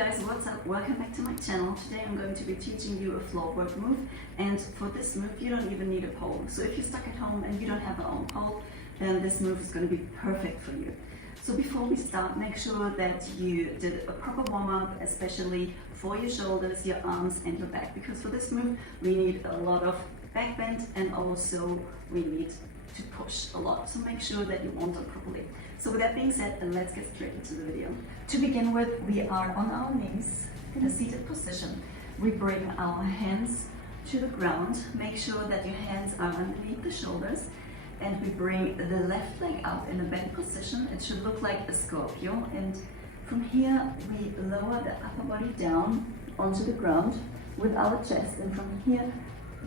guys, what's up? Welcome back to my channel. Today I'm going to be teaching you a floor work move, and for this move you don't even need a pole. So if you're stuck at home and you don't have your own pole, then this move is going to be perfect for you. So before we start, make sure that you did a proper warm-up, especially for your shoulders, your arms and your back, because for this move we need a lot of back bend and also we need to push a lot. So make sure that you warm up properly. So with that being said, let's get straight into the video. To begin with, we are on our knees in a seated position. We bring our hands to the ground. Make sure that your hands are underneath the shoulders, and we bring the left leg up in a bent position. It should look like a scorpio, and from here we lower the upper body down onto the ground with our chest, and from here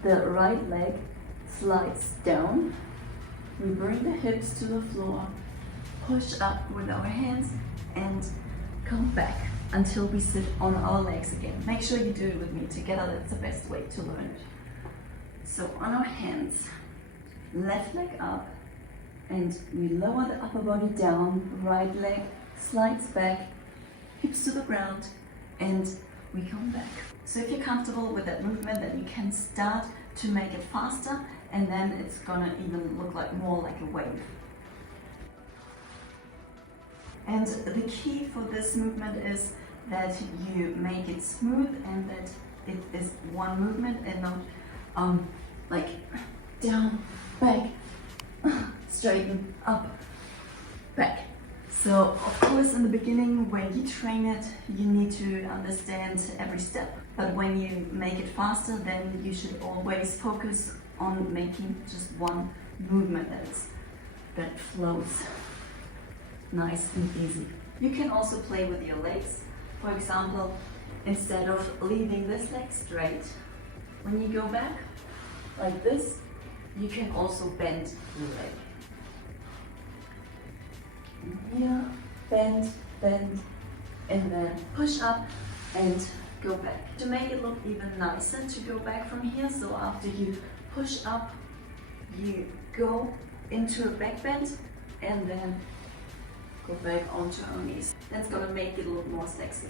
the right leg slides down. We bring the hips to the floor, push up with our hands and come back until we sit on our legs again. Make sure you do it with me together, that's the best way to learn it. So on our hands, left leg up, and we lower the upper body down, right leg slides back, hips to the ground, and we come back. So if you're comfortable with that movement, then you can start to make it faster, and then it's gonna even look like more like a wave. And the key for this movement is that you make it smooth and that it is one movement and not like down, back, straighten, up, back. So of course in the beginning when you train it, you need to understand every step. But when you make it faster, then you should always focus on making just one movement that flows nice and easy. You can also play with your legs. For example, instead of leaving this leg straight, when you go back like this, you can also bend your leg. And here, bend, bend, and then push up and go back. To make it look even nicer, to go back from here, so after you push up, you go into a back bend and then go back onto our knees. That's gonna make it look more sexy.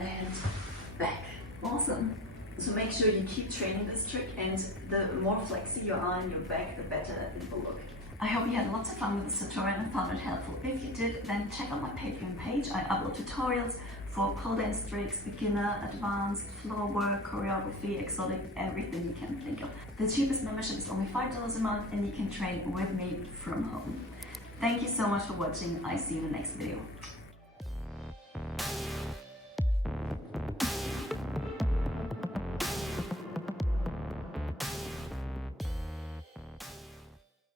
And back. Awesome. So make sure you keep training this trick, and the more flexy you are in your back, the better it will look. I hope you had lots of fun with this tutorial and found it helpful. If you did, then check out my Patreon page. I upload tutorials for pole dance tricks, beginner, advanced, floor work, choreography, exotic, everything you can think of. The cheapest membership is only $5 a month and you can train with me from home. Thank you so much for watching. I see you in the next video.